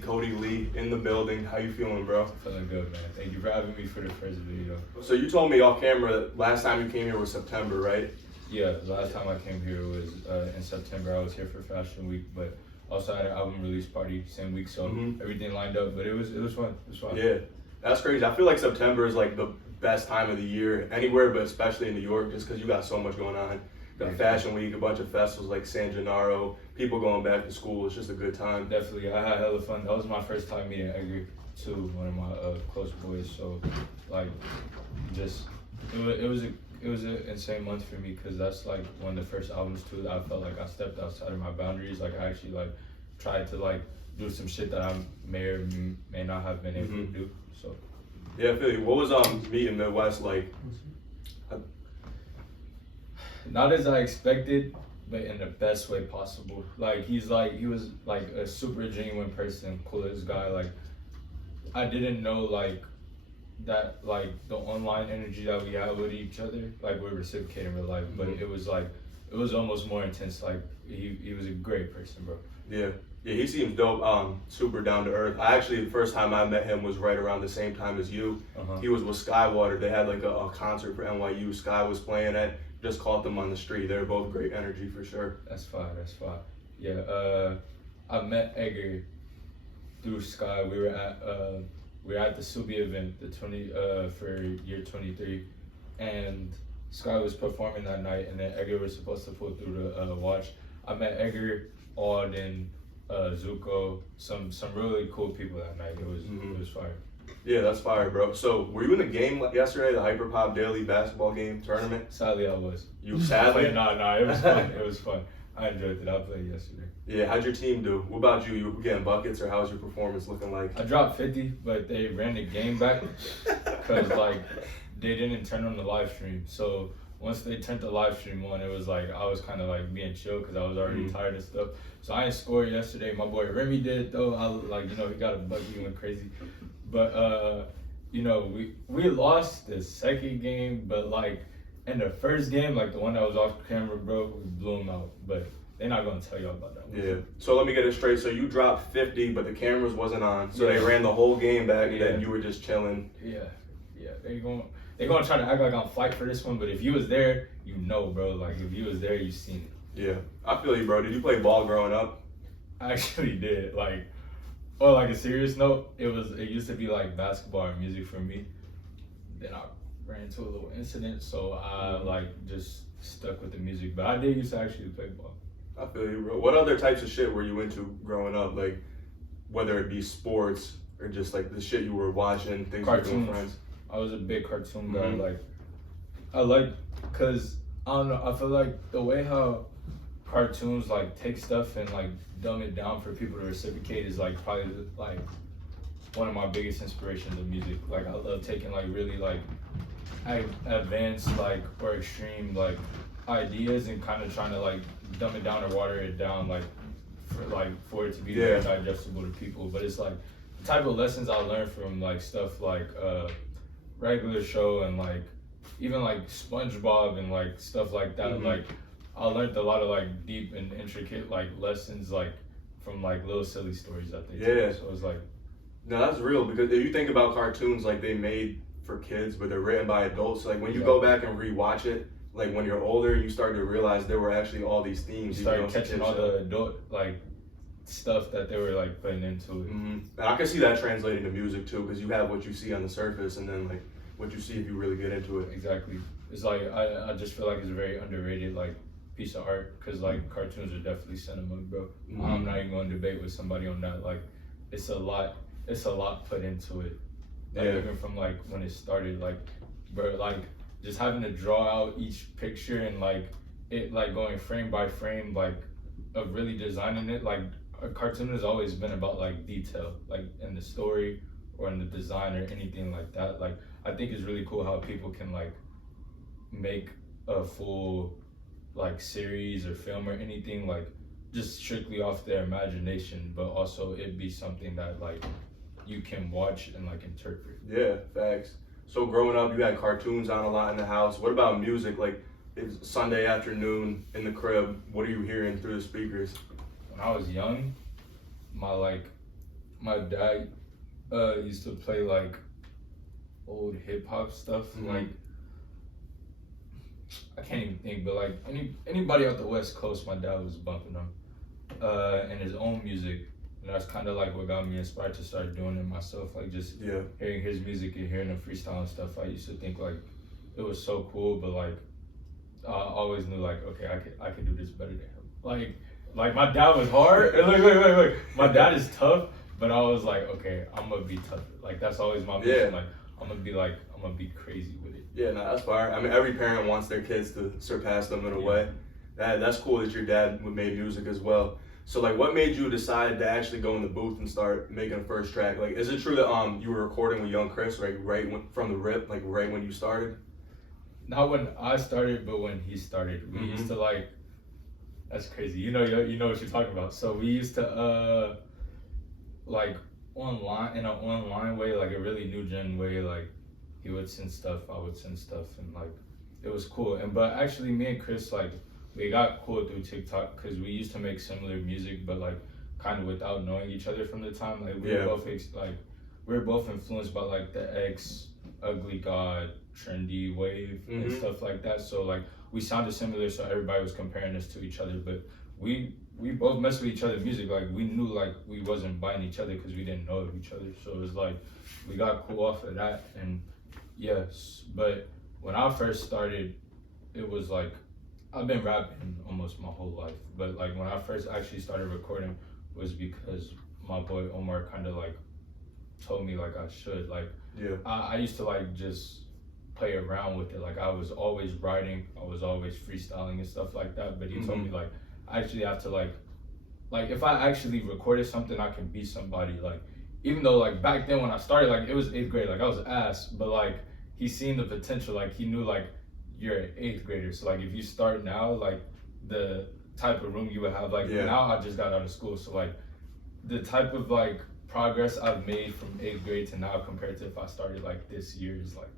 ezcodylee in the building. How you feeling, bro? Feeling good, man. Thank you for having me for the first video. So you told me off camera that last time you came here was September, right? Yeah, the last time I came here was in September. I was here for Fashion Week, but also had an album release party same week, so everything lined up. But it was fun. It was fun. Yeah, that's crazy. I feel like September is like the best time of the year anywhere, but especially in New York, just because you got so much going on. Got Fashion Week, a bunch of festivals like San Gennaro, people going back to school. It's just a good time. Definitely, I had hella fun. That was my first time meeting Edgar too, one of my close boys. So, like, just it was an insane month for me because that's like one of the first albums too that I felt like I stepped outside of my boundaries. Like I actually like tried to like do some shit that I may or may not have been able to do. So. Yeah, I feel you. What was meeting Midwxst like? Not as I expected, but in the best way possible. Like he was like a super genuine person, coolest guy. Like I didn't know like that like the online energy that we had with each other, like we're reciprocating in real life, but it was almost more intense. Like he was a great person, bro. Yeah, he seems dope. Super down to earth. I actually, the first time I met him was right around the same time as you. He was with Skywater. They had like a concert for NYU. Sky was playing at. Just caught them on the street. They're both great energy for sure. That's fine. Yeah, I met Edgar through Sky. We were at the Subi event, the for year 23, and Sky was performing that night, and then Edgar was supposed to pull through the watch. I met Edgar, Alden, Zuko, some really cool people that night. It was fire. Yeah, that's fire, bro. So, were you in the game yesterday, the HPD Daily Basketball Game tournament? Sadly, I was. You sadly? No, it was fun. It was fun. I enjoyed it. I played yesterday. Yeah, how'd your team do? What about you? You were getting buckets, or how's your performance looking like? I dropped 50, but they ran the game back because like they didn't turn on the live stream. So once they turned the live stream on, it was like I was kind of like being chill because I was already tired of stuff. So I didn't score yesterday. My boy Remy did though. He got a bucket, he went crazy. But we lost the second game, but like in the first game, like the one that was off camera, bro, we blew them out. But they're not gonna tell y'all about that one. Yeah. So let me get it straight. So you dropped 50, but the cameras wasn't on. So they ran the whole game back, and then you were just chilling. Yeah. They're gonna try to act like I'm fight for this one, but if you was there, you know, bro. Like if you was there, you seen it. Yeah. I feel you, bro. Did you play ball growing up? I actually did. Like. On like a serious note, it used to be like basketball and music for me. Then I ran into a little incident, so I like just stuck with the music. But I did used to actually play ball. I feel you, bro. What other types of shit were you into growing up? Like whether it be sports or just like the shit you were watching, things you were doing with friends. I was a big cartoon guy. Cause I don't know, I feel like the way how cartoons like take stuff and like dumb it down for people to reciprocate is like probably like one of my biggest inspirations of music. Like I love taking like really like advanced like or extreme like ideas and kind of trying to like dumb it down or water it down like for it to be very digestible to people. But it's like the type of lessons I learned from like stuff like regular show and like even like SpongeBob and like stuff like that. Like I learned a lot of like deep and intricate like lessons like from like little silly stories that they tell. So it's like, no, that's real, because if you think about cartoons, like they made for kids, but they're written by adults. Like when you go back and rewatch it, like when you're older, you start to realize there were actually all these themes. You start catching all the adult like stuff that they were like putting into it. And I can see that translating to music too, because you have what you see on the surface and then like what you see if you really get into it. Exactly. It's like I just feel like it's a very underrated like piece of art, because like cartoons are definitely cinema, bro. I'm not even going to debate with somebody on that. Like it's a lot put into it. Like even from like when it started, like bro, like just having to draw out each picture and like it like going frame by frame, like of really designing it. Like a cartoon has always been about like detail, like in the story or in the design or anything like that. Like I think it's really cool how people can like make a full like series or film or anything like just strictly off their imagination, but also it be something that like you can watch and like interpret. Yeah, facts. So growing up, you had cartoons on a lot in the house. What about music? Like it's Sunday afternoon in the crib, what are you hearing through the speakers? When I was young, my my dad used to play like old hip hop stuff, like I can't even think, but like anybody out the West Coast, my dad was bumping them, and his own music, and that's kind of like what got me inspired to start doing it myself. Like just hearing his music and hearing him freestyle and stuff, I used to think like it was so cool, but like I always knew like, okay, I could do this better than him. Like my dad was hard. Wait. My dad is tough, but I was like, okay, I'm gonna be tougher. Like that's always my mission. Like I'm gonna be crazy with it. Yeah, no, that's fire. I mean, every parent wants their kids to surpass them in a way. That's cool that your dad made music as well. So like, what made you decide to actually go in the booth and start making a first track? Like, is it true that you were recording with Young Chris from the rip, like right when you started? Not when I started, but when he started. We used to like. That's crazy. You know what you're talking about. So we used to like online in an online way, like a really new gen way. Like he would send stuff, I would send stuff, and like it was cool. And actually, me and Chris like we got cool through TikTok because we used to make similar music, but like kind of without knowing each other from the time. Like we were both influenced by like the X, Ugly God, trendy wave and stuff like that. So like we sounded similar, so everybody was comparing us to each other. But we both messed with each other's music. Like we knew like we wasn't buying each other because we didn't know of each other. So it was like we got cool off of that. And yes, but when I first started, it was like I've been rapping almost my whole life. But like when I first actually started recording was because my boy Omar kind of like told me like I should. Like I used to like just play around with it. Like I was always writing, I was always freestyling and stuff like that. But he told me like I actually have to like if I actually recorded something, I can be somebody. Like even though like back then when I started, like it was 8th grade, like I was ass, but like he seen the potential. Like he knew like you're an 8th grader, so like if you start now, like the type of room you would have. Like now I just got out of school, so like the type of like progress I've made from 8th grade to now compared to if I started like this year is like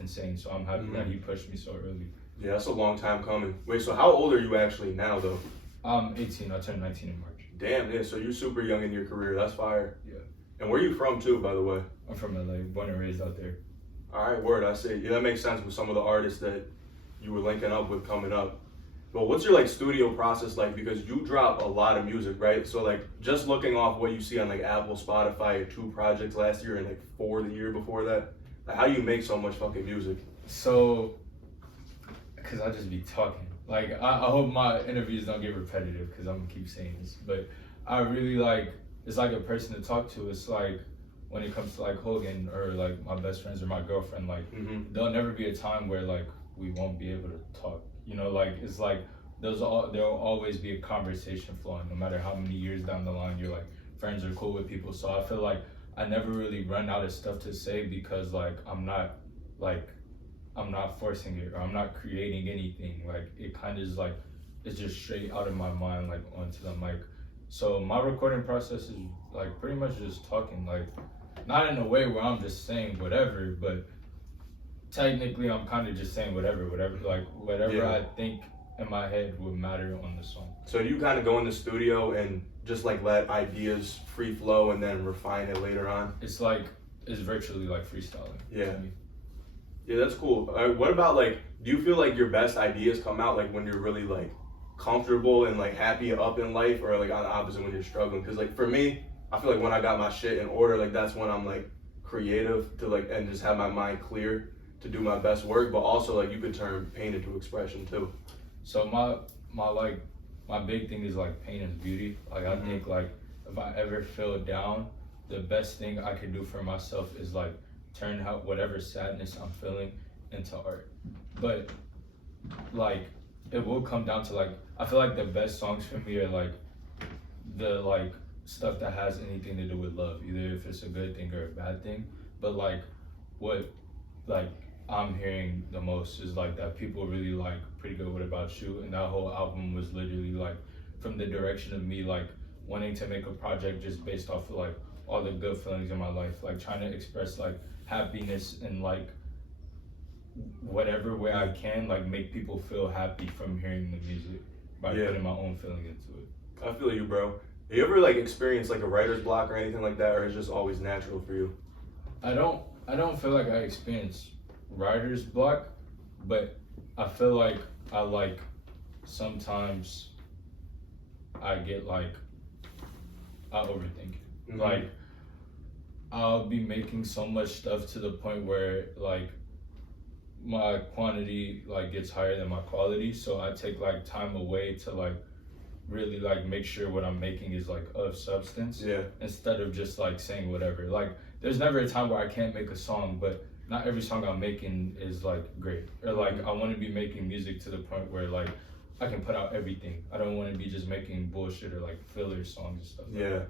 insane. So I'm happy that he pushed me so early. Yeah, that's a long time coming. Wait, so how old are you actually now though? I'm 18. I turned 19 in March. Damn, yeah. So you're super young in your career. That's fire. Yeah. And where are you from too, by the way? I'm from LA, born and raised out there. All right, word. I see. Yeah, that makes sense with some of the artists that you were linking up with coming up. But what's your like studio process like? Because you drop a lot of music, right? So like just looking off what you see on like Apple, Spotify, 2 projects last year and like 4 the year before that. Like, how do you make so much fucking music? So, cause I just be talking. Like I hope my interviews don't get repetitive because I'm gonna keep saying this. But I really like it's like a person to talk to. It's like when it comes to like Hogan or like my best friends or my girlfriend, like there'll never be a time where like we won't be able to talk. You know, like it's like there'll always be a conversation flowing, no matter how many years down the line you're like friends or cool with people. So I feel like I never really run out of stuff to say because like I'm not forcing it or I'm not creating anything. Like it kind of is like it's just straight out of my mind like onto the mic. So my recording process is like pretty much just talking, like not in a way where I'm just saying whatever, but technically I'm kind of just saying whatever I think in my head would matter on the song. So you kind of go in the studio and just like let ideas free flow and then refine it later on? It's virtually like freestyling. Yeah. Yeah, that's cool. What about like, do you feel like your best ideas come out like when you're really like comfortable and like happy up in life, or like on the opposite when you're struggling? Because like for me, I feel like when I got my shit in order, like that's when I'm like creative to like and just have my mind clear to do my best work. But also like you could turn pain into expression too. So my big thing is like pain is beauty. Like I think like if I ever feel down, the best thing I could do for myself is like turn out whatever sadness I'm feeling into art. But like it will come down to like I feel like the best songs for me are like the like stuff that has anything to do with love, either if it's a good thing or a bad thing. But like what like I'm hearing the most is like that people really like Pretty Good What About You, and that whole album was literally like from the direction of me like wanting to make a project just based off of like all the good feelings in my life, like trying to express like happiness and like whatever way I can, like make people feel happy from hearing the music by putting my own feeling into it. I feel you, bro. Have you ever like experienced like a writer's block or anything like that, or is it just always natural for you? I don't feel like I experience writer's block, but I feel like I like sometimes I get like I overthink it. Mm-hmm. Like I'll be making so much stuff to the point where like my quantity like gets higher than my quality, so I take like time away to like really like make sure what I'm making is like of substance, Yeah. instead of just like saying whatever. Like there's never a time where I can't make a song, but not every song I'm making is like great. Or like I want to be making music to the point where like I can put out everything. I don't want to be just making bullshit or like filler songs and stuff. Yeah, like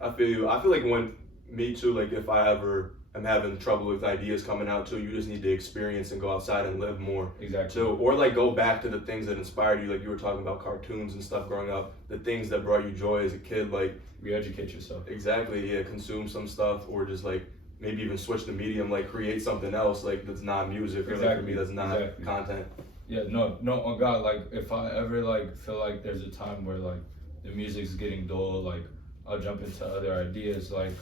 that. I feel you. I feel like when me too, like if I ever am having trouble with ideas coming out too, you just need to experience and go outside and live more. Exactly. So, or like go back to the things that inspired you, like you were talking about cartoons and stuff growing up, the things that brought you joy as a kid, like Re-educate yourself. exactly, yeah, consume some stuff or just like maybe even switch the medium, like create something else like that's not music or like for me that's not content. Yeah, no, oh God, like if I ever like feel like there's a time where like the music's getting dull, like I'll jump into other ideas, like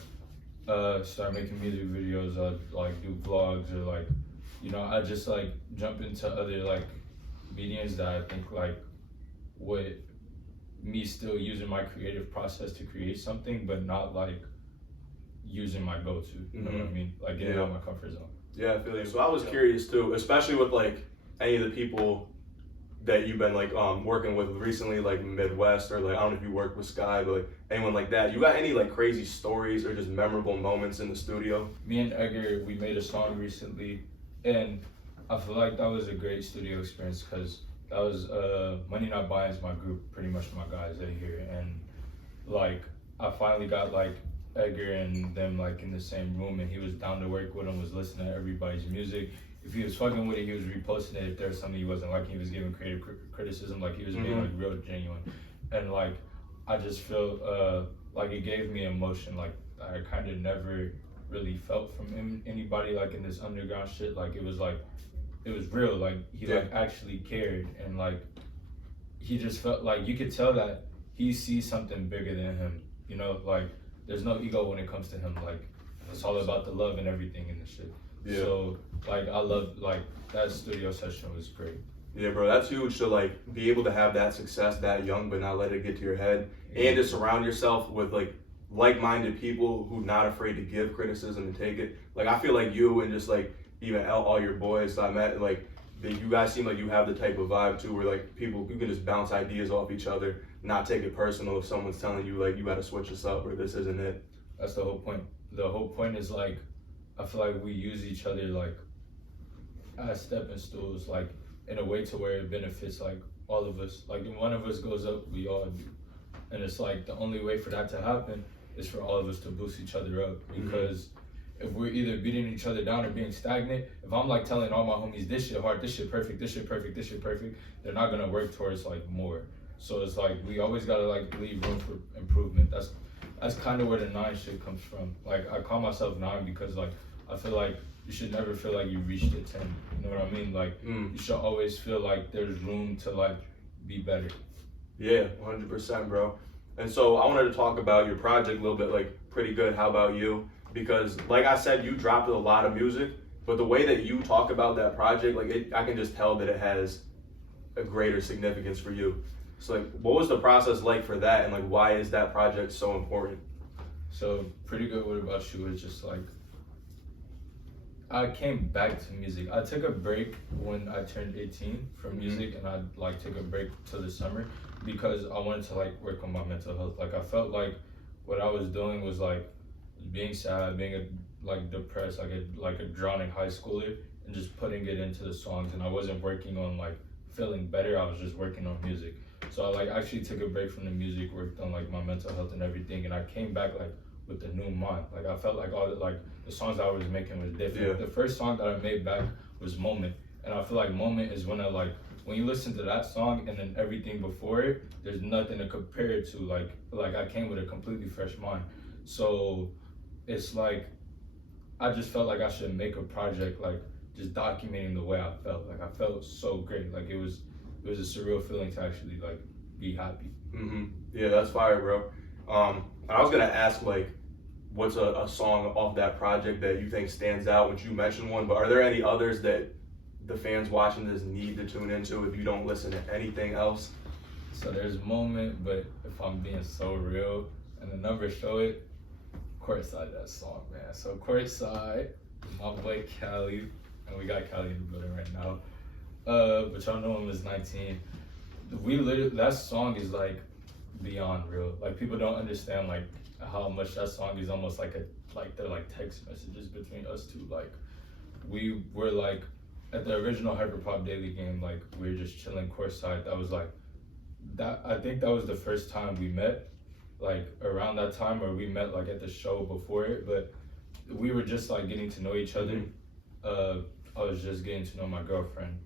start making music videos, like do vlogs, or like, you know, I just like jump into other like mediums that I think like would me still using my creative process to create something, but not like using my go-to. You know what I mean? Like getting out of my comfort zone. Yeah, I feel you. So I was curious too, especially with like any of the people that you've been like working with recently, like Midwxst, or like I don't know if you work with Sky, but like anyone like that. You got any like crazy stories or just memorable moments in the studio? Me and Edgar, we made a song recently, and I feel like that was a great studio experience because that was Money Not Buying's my group, pretty much my guys right here, and like I finally got like Edgar and them like in the same room, and he was down to work with them, was listening to everybody's music. If he was fucking with it, he was reposting it. If there was something he wasn't liking, he was giving creative criticism, like he was being like real genuine. And like I just feel like it gave me emotion like I kind of never really felt from anybody like in this underground shit. Like it was real, like he like actually cared, and like he just felt like you could tell that he sees something bigger than him, you know, like there's no ego when it comes to him, like it's all about the love and everything and the shit. Yeah. So like I love like that studio session was great. Yeah, bro, that's huge to like be able to have that success that young, but not let it get to your head, and to surround yourself with like-minded people who not afraid to give criticism and take it. Like I feel like you and just like even all your boys I met, like you guys seem like you have the type of vibe too, where like people, you can just bounce ideas off each other, not take it personal if someone's telling you like you got to switch this up or this isn't it. That's the whole point. The whole point is like I feel like we use each other like as stepping stools, like in a way to where it benefits like all of us. Like if one of us goes up, we all do. And it's like the only way for that to happen is for all of us to boost each other up, because if we're either beating each other down or being stagnant, if I'm like telling all my homies this shit hard, this shit perfect, this shit perfect, this shit perfect, they're not gonna work towards like more. So it's like we always gotta like leave room for improvement. That's kind of where the 9 shit comes from. Like I call myself 9 because like I feel like you should never feel like you reached a 10. You know what I mean? Like you should always feel like there's room to like be better. Yeah, 100%, bro. And so I wanted to talk about your project a little bit, like Pretty Good, How About You? Because like I said, you dropped a lot of music, but the way that you talk about that project, like I can just tell that it has a greater significance for you. So like, what was the process like for that, and like why is that project so important? So Pretty Good, What About You is just like, I came back to music. I took a break when I turned 18 from music, and I like took a break till the summer because I wanted to like work on my mental health. Like I felt like what I was doing was like being sad, being like depressed, like a drowning high schooler, and just putting it into the songs. And I wasn't working on like feeling better. I was just working on music. So I like actually took a break from the music, worked on like my mental health and everything, and I came back like with a new mind. Like I felt like all the songs I was making was different. The first song that I made back was Moment, and I feel like Moment is when when you listen to that song and then everything before it, there's nothing to compare it to. Like I came with a completely fresh mind. So it's like I just felt like I should make a project like just documenting the way I felt. Like I felt so great. Like it was a surreal feeling to actually like be happy. Yeah, that's fire, bro. I was gonna ask like, what's a song off that project that you think stands out, which you mentioned one, but are there any others that the fans watching this need to tune into if you don't listen to anything else? So there's Moment, but if I'm being so real, and the numbers show it, Courtside, that song, man. So Courtside, my boy Cali, and we got Cali in the building right now. But y'all know him as 19. That song is like beyond real. Like people don't understand like how much that song is almost like they're like text messages between us two. Like we were like at the original Hyperpop Daily game, like we were just chilling courtside. That was like that. I think that was the first time we met, like around that time, or we met like at the show before it. But we were just like getting to know each other. I was just getting to know my girlfriend,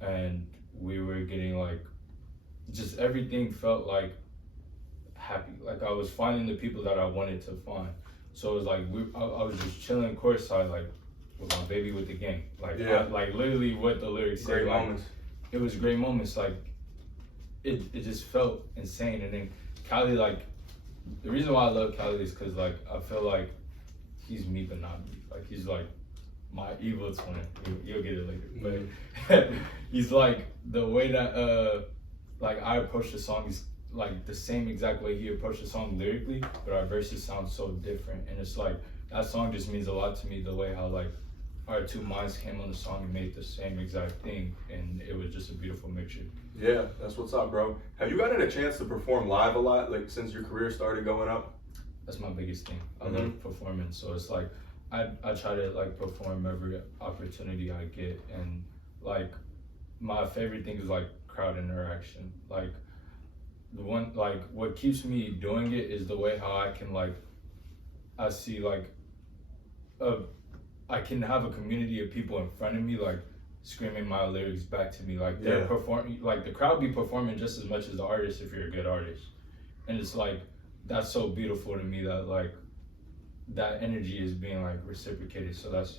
and we were getting like just everything felt like happy. Like I was finding the people that I wanted to find. So it was like I was just chilling courtside, like with my baby with the gang. Like like literally what the lyrics say. Great moments. It was great moments. Like it just felt insane. And then Cali, like the reason why I love Cali is because like I feel like he's me but not me. Like he's like my evil twin. You'll get it later. But he's like the way that like I approach the song is like the same exact way he approached the song lyrically, but our verses sound so different. And it's like that song just means a lot to me, the way how like our two minds came on the song and made the same exact thing, and it was just a beautiful mixture. Yeah, that's what's up, bro. Have you gotten a chance to perform live a lot, like since your career started going up? That's my biggest thing. I love performing, so it's like I try to like perform every opportunity I get, and like my favorite thing is like crowd interaction. Like the one, like what keeps me doing it is the way how I can like I see like I can have a community of people in front of me like screaming my lyrics back to me. Like they're performing, like the crowd be performing just as much as the artist if you're a good artist. And it's like that's so beautiful to me that like that energy is being like reciprocated. So that's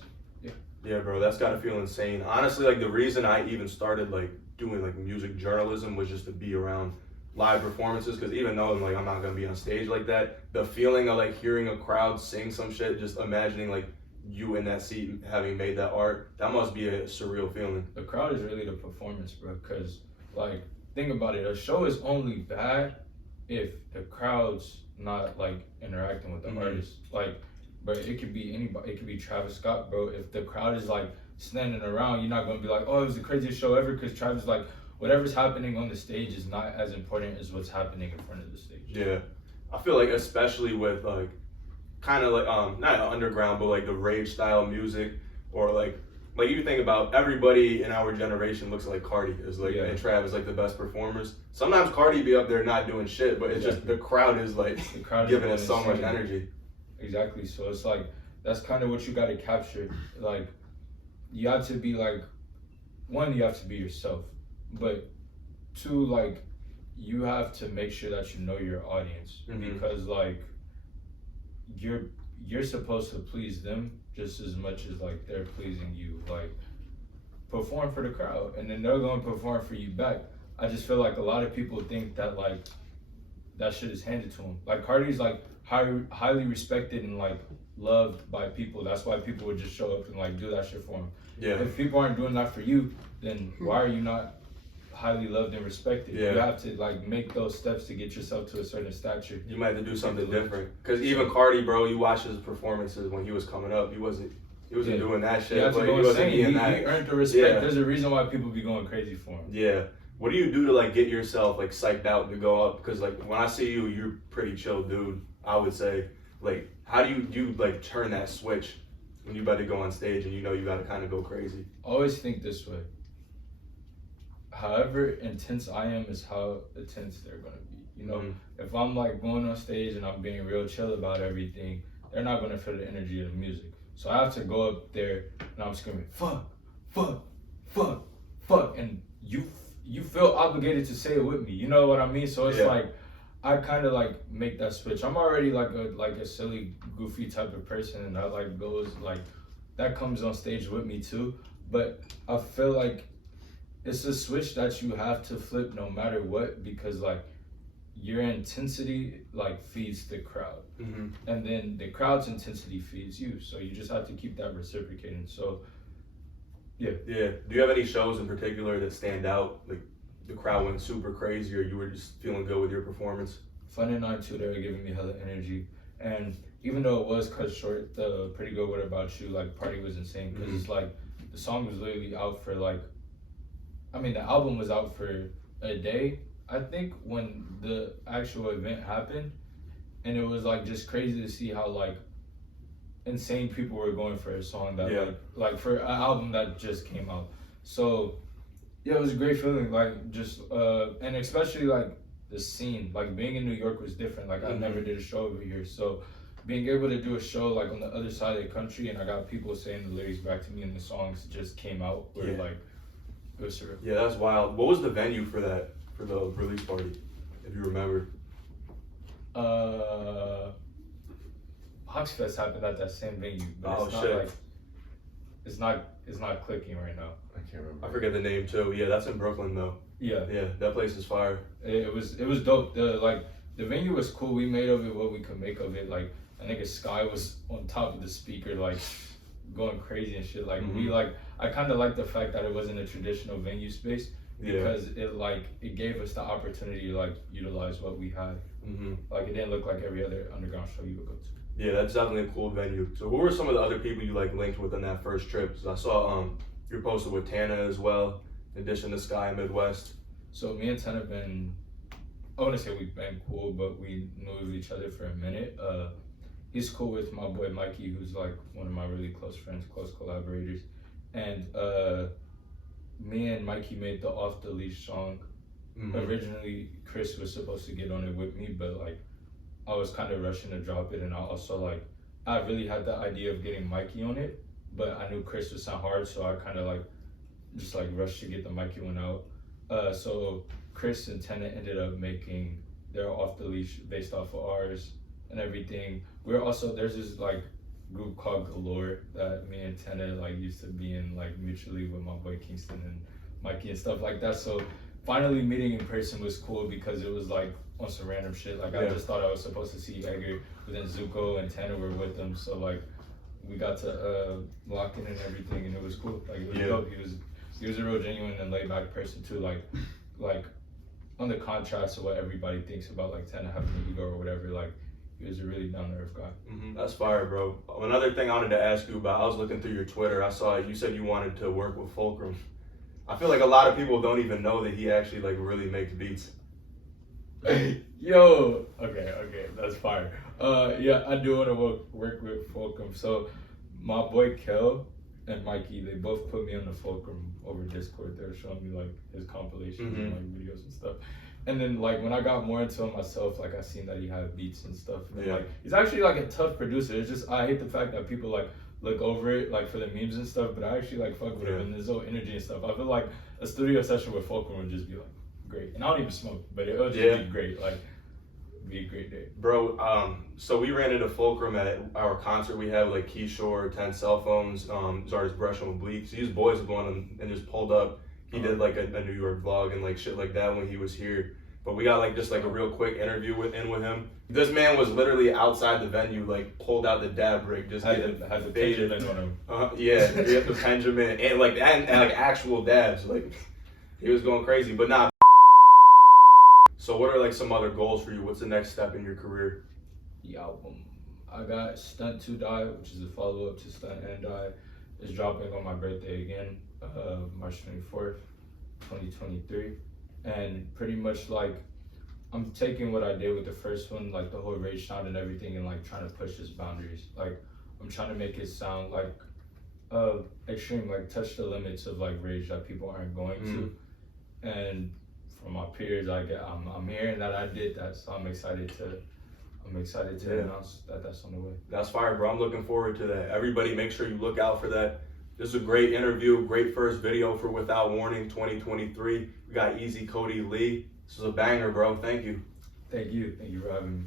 yeah, bro, that's gotta feel insane. Honestly, like the reason I even started like doing like music journalism was just to be around live performances, because even though I'm not gonna be on stage like that, the feeling of like hearing a crowd sing some shit, just imagining like you in that seat having made that art, that must be a surreal feeling. The crowd is really the performance, bro, because like think about it, a show is only bad if the crowd's not like interacting with the artist. Like, but it could be anybody, it could be Travis Scott, bro. If the crowd is like standing around, you're not gonna be like, oh, it was the craziest show ever, because Travis, like, whatever's happening on the stage is not as important as what's happening in front of the stage. Yeah, I feel like especially with like kind of like not underground, but like the rave style music, or like you think about everybody in our generation looks like Cardi is like and Travis like the best performers. Sometimes Cardi be up there not doing shit, but it's just the crowd is like giving us so much energy. Exactly. So it's like that's kind of what you got to capture. Like you have to be like, one, you have to be yourself, but two, like you have to make sure that you know your audience, because like you're supposed to please them just as much as like they're pleasing you. Like perform for the crowd, and then they're gonna perform for you back. I just feel like a lot of people think that like that shit is handed to them. Like Cardi's like highly respected and like loved by people. That's why people would just show up and like do that shit for him. Yeah. If people aren't doing that for you, then why are you not highly loved and respected? You have to like make those steps to get yourself to a certain stature. You might have to do something different, because even Cardi, bro, you watch his performances when he was coming up, he wasn't doing that shit. You have to go insane. He earned the respect. There's a reason why people be going crazy for him. Yeah. What do you do to like get yourself like psyched out to go up? Because like when I see you, you're pretty chill dude, I would say. Like how do you like turn that switch when you about to go on stage and you know you got to kind of go crazy? Always think this way. However intense I am is how intense they're gonna be. You know, if I'm like going on stage and I'm being real chill about everything, they're not gonna feel the energy of the music. So I have to go up there and I'm screaming, fuck, fuck, fuck, fuck, and you feel obligated to say it with me. You know what I mean? So it's like I kind of like make that switch. I'm already like a silly, goofy type of person, and I like goes like that comes on stage with me too. But I feel like it's a switch that you have to flip no matter what, because like your intensity like feeds the crowd, and then the crowd's intensity feeds you. So you just have to keep that reciprocating. So yeah. Do you have any shows in particular that stand out? Like the crowd went super crazy, or you were just feeling good with your performance? Fun and Nine too, they were giving me hella energy, and even though it was cut short, the Pretty Good What About You like party was insane because it's like the song was literally out for like, I mean the album was out for a day, I think, when the actual event happened, and it was like just crazy to see how like insane people were going for a song that like for an album that just came out. So yeah, it was a great feeling, like just and especially like the scene, like being in New York was different. Like I never did a show over here, so being able to do a show like on the other side of the country, and I got people saying the lyrics back to me and the songs just came out where like it was surreal. Yeah, that's wild. What was the venue for that, for the release party, if you remember? Oxfest happened at that same venue, but Oh, it's not shit. like it's not clicking right now. I can't remember. I forget the name too. Yeah, that's in Brooklyn though. Yeah, That place is fire. it was dope. The venue was cool. We made of it what we could make of it. Like I think Sky was on top of the speaker, like going crazy and shit. Like we like, I kind of like the fact that it wasn't a traditional venue space because it gave us the opportunity to like utilize what we had. Like it didn't look like every other underground show you would go to. Yeah, that's definitely a cool venue. So who were some of the other people you like linked with on that first trip? So I saw you were posted with Tana as well, in addition to Sky and Midwxst. So me and Tana have been, I wouldn't say we've been cool, but we knew of each other for a minute. He's cool with my boy Mikey, who's like one of my really close friends, close collaborators. And me and Mikey made the Off the Leash song. Originally, Chris was supposed to get on it with me, but like I was kind of rushing to drop it, and I also like I really had the idea of getting Mikey on it, but I knew Chris would sound hard, so I kind of like just like rushed to get the Mikey one out. So Chris and Tana ended up making their Off the Leash based off of ours and everything. We're also, there's this like group called Galore that me and Tana like used to be in like mutually with my boy Kingston and Mikey and stuff like that. So finally meeting in person was cool because it was like on some random shit. Like I just thought I was supposed to see Edgar, but then Zuko and Tana were with them. So like we got to lock in and everything, and it was cool. Like it was dope. He was a real genuine and laid back person too. Like on the contrast of what everybody thinks about like Tana having an ego or whatever. Like he was a really down to earth guy. That's fire, bro. Another thing I wanted to ask you about, I was looking through your Twitter. I saw you said you wanted to work with Fulcrum. I feel like a lot of people don't even know that he actually like really makes beats. Yo, okay, that's fire. Yeah, I do want to work with Fulcrum. So my boy Kel and Mikey, they both put me on the Fulcrum over Discord. They were showing me like his compilations and like videos and stuff. And then like when I got more into him myself, like I seen that he had beats and stuff. And like he's actually like a tough producer. It's just I hate the fact that people like look over it like for the memes and stuff, but I actually like fuck with him and his whole energy and stuff. I feel like a studio session with Fulcrum would just be like great. And I don't even smoke, but it would just be great. Like be a great day. Bro, so we ran into Fulcrum at our concert we had like Keyshore, 10 Cell Phones, his artist Brush on Bleak. So these boys were going and just pulled up. He did like a New York vlog and like shit like that when he was here. But we got like just like a real quick interview with him. This man was literally outside the venue, like pulled out the dab rig, just had the Benjamin on him. He had the Benjamin and like actual dabs. Like he was going crazy, but nah. So what are like some other goals for you? What's the next step in your career? The album. I got Stunt to Die, which is a follow-up to Stunt and Die. It's dropping on my birthday again, March 24th, 2023. And pretty much like, I'm taking what I did with the first one, like the whole rage sound and everything, and like trying to push its boundaries. Like, I'm trying to make it sound like extreme, like touch the limits of like rage that people aren't going to. And from my peers, I'm hearing that I did that, so I'm excited to announce that that's on the way. That's fire, bro. I'm looking forward to that. Everybody, make sure you look out for that. This is a great interview, great first video for Without Warning 2023. We got ezcodylee. This is a banger, bro. Thank you. Thank you for having me.